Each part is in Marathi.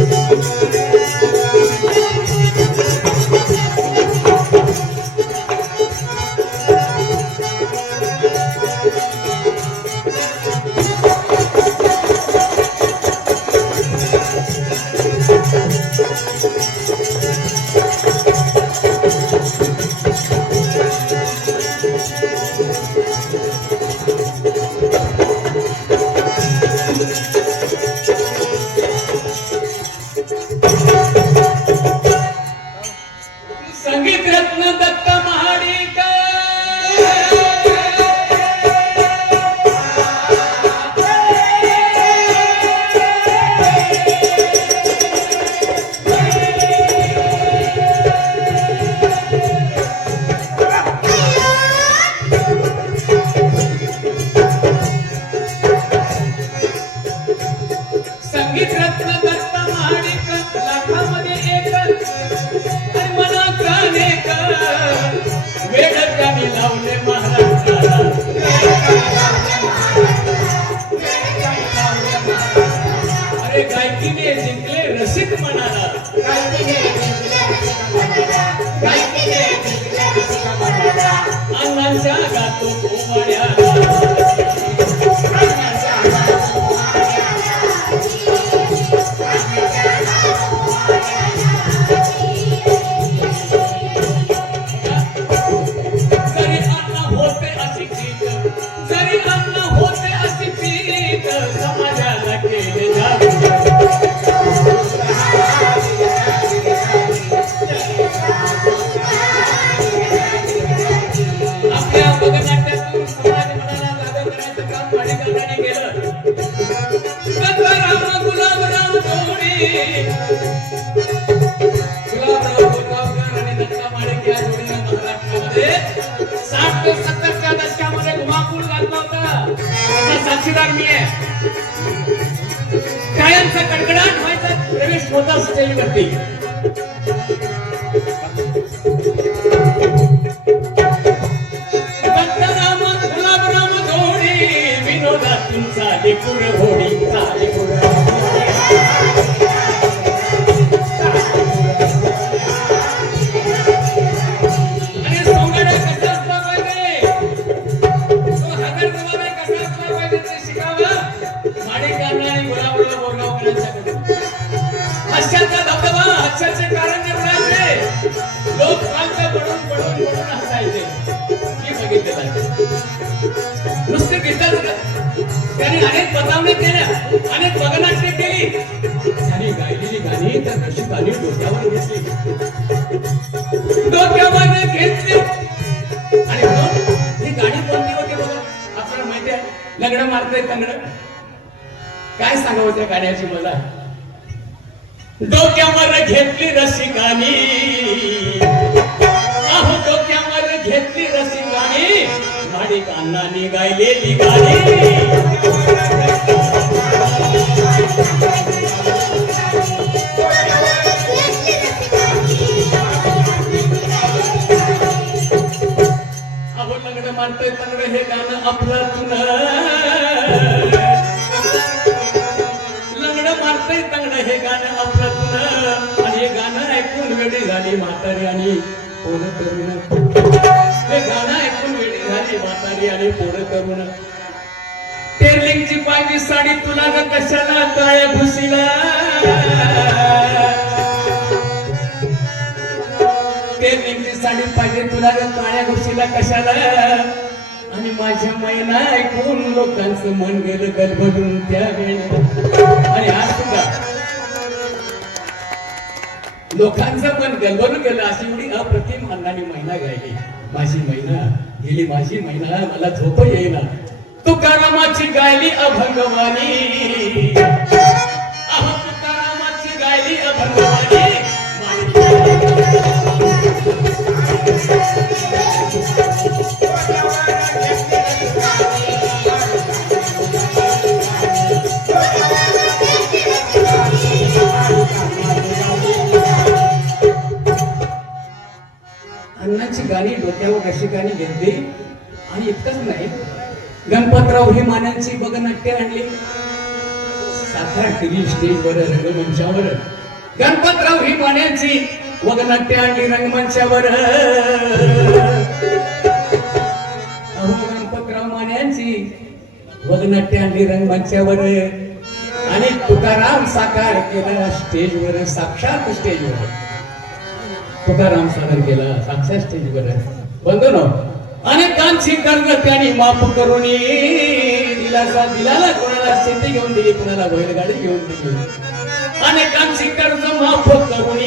Música धुमाकूळ घातला साक्षीदार मी आहे. कायमचा कडकडाट व्हायचा प्रवेश होता स्टेजवरती गाणी तर डोक्यावर घेतली. डोक्यावर घेतली. आणि म्हणून ही गाडी कोणती होती बघा. आपल्याला माहिती आहे लग्न मारतंय तंगड. काय सांगावं त्या गाण्याची मला? डोक्यावर घेतली रसिकानी. अहो डोक्यावर घेतली रसिकानी. गाडी कान्हाने गायलेली गाणी वेळी म्हातारी आणि पोरं करून टेरलिंगची पायवी साडी तुला ग कशाला काळ्या भुसीला? टेरलिंगची साडी पाहिजे तुला ग काळ्या भुसीला कशाला? आणि माझ्या मैना ऐकून लोकांचं मन गेलं गलबडून त्या आणि आज तुला लोकांचं मन गलबडून गेलं अशी एवढी अप्र गेली माझी महिला मला झोप येईना. तुकारामाची गायली अभंगवाणी. अहो तुकारामाची गायली अभंगवाणी. अण्णाची डोक्यावर रसिकाने घेतली. आणि इतकंच नाही गणपतराव ही मानांची बगनाट्य आणली. सातारा टीव्ही स्टेजवर रंगमंचावर गणपतराव ही मान्यांची वगनाट्य आणली रंगमंचावर. अहो गणपतराव मान्यांची वगनाट्य आणली रंगमंचावर. आणि तुकाराम साकार केला स्टेजवर साक्षात स्टेजवर तुकाराम सादर केला साक्षात स्टेजवर बंधनो अनेकांची कर्ज त्यांनी माफ करून दिलासा दिलाला कोणाला शेती घेऊन दिली कोणाला बैलगाडी घेऊन दिली. अनेकांची कर्ज माफ करून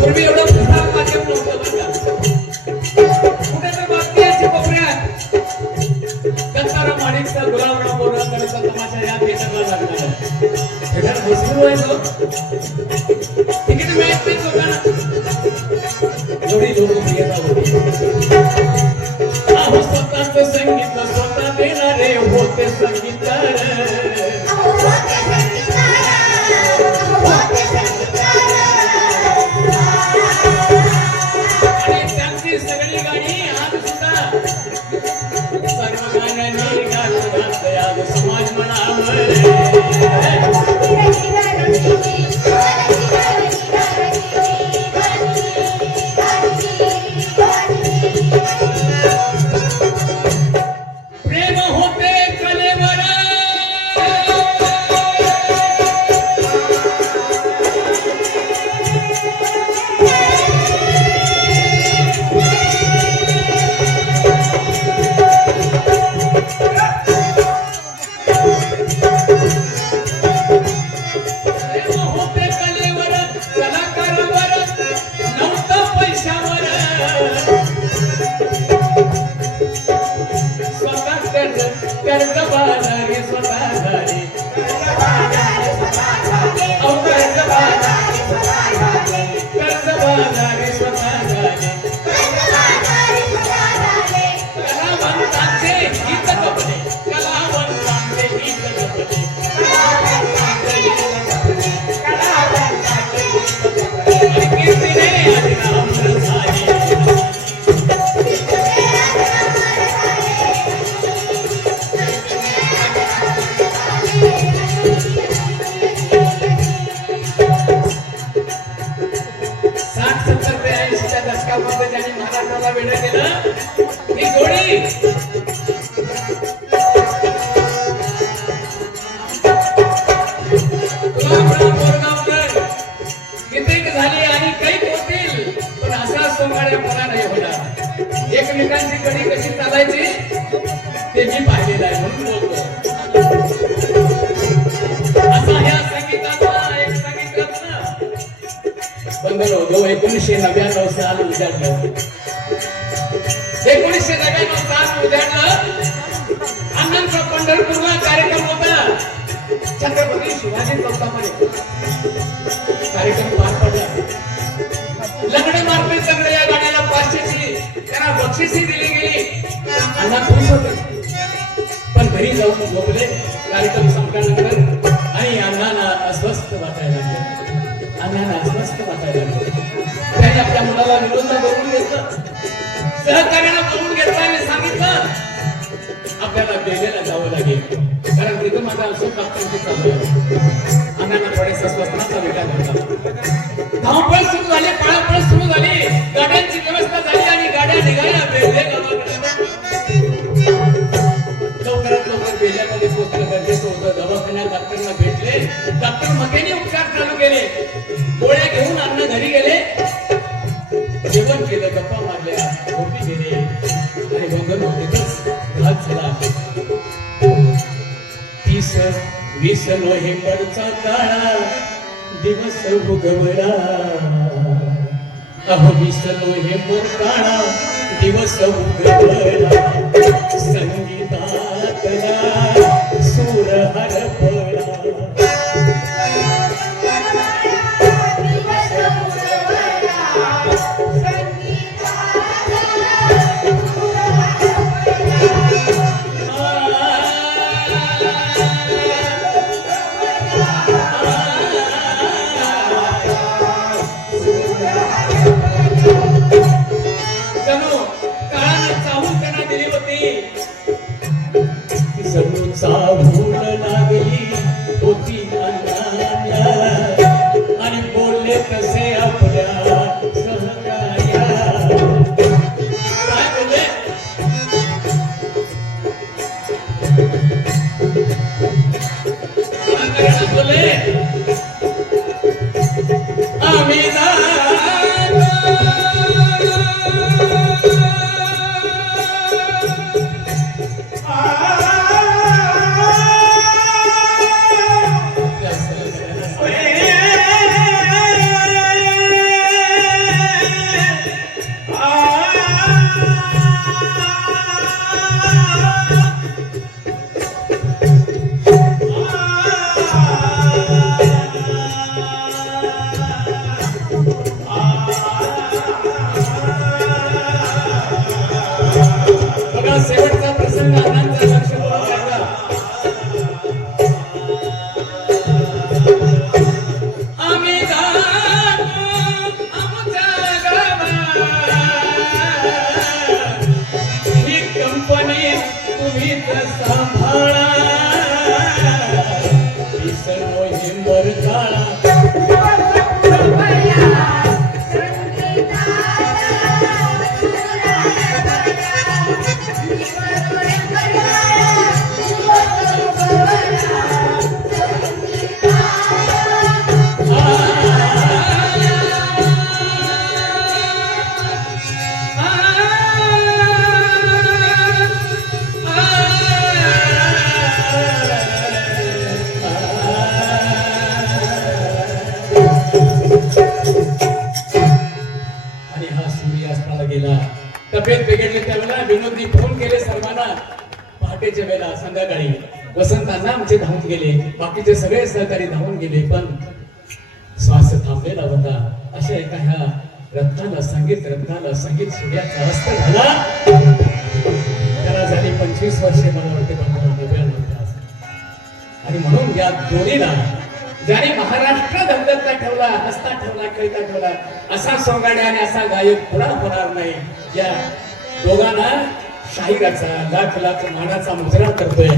पूर्वी एवढं प्रसार माध्यम नव्हतं कुठे तर बातमी यायची कोपऱ्यात. माणिकचा गुलाबराव बोरकरचा तमाशा या थिएटरला लागणार थिएटर দেখুন সে জায়গায় त्याने आपल्या विरोध करून घेतलं. सहकार्याला करून घेतलं आणि सांगितलं. आपल्याला दिल्लीला जावं लागेल. कारण तिथं माझा अशोक डॉक्टरची चालू आहे. अण्णांना थोडेसा स्वस्ताचा विचार करता धावपळ सुरू झाली पाळापळ सुरू झाली. गाड्यांची व्यवस्था झाली आणि गाड्या निघाल्या बेल्ले लवकरात लवकर बेल्ल्यामध्ये पोहोचलं गरजेचं होतं. दवाखान्यात डॉक्टरना भेटले. डॉक्टर मकेने उपचार चालू केले. गोळ्या घेऊन अन्न घरी गेले. जेवण केलं गप्पा मारल्या गोपी गेले आणि बंधन होतेच घात झाला तीस वीस नोव्हेंबरचा काळा दिवस उगवला अहो वीस नोव्हेंबर काळा दिवस उगवला संगीतातला काळानं चाहूल त्यांना दिली होती. तुम्हीच सांभाळा. संध्याकाळी वसंतांना आमचे धावून गेले. बाकीचे सगळे सहकारी धावून गेले पण श्वास थांबलेला होता. अशा एका ह्या रत्नाला संगीत रत्नाला संगीत सूर्याचा अस्त झाला. त्याला झाली पंचवीस वर्षे मला वाटते आणि म्हणून या दोन्हीला ज्याने महाराष्ट्र धंद्याचा ठेवला हसता ठेवला खेळता ठेवला असा सोंगाड्या आणि असा गायक पुन्हा होणार नाही. या दोघांना शाहिराचा लाख लाख मानाचा मुजरा करतोय.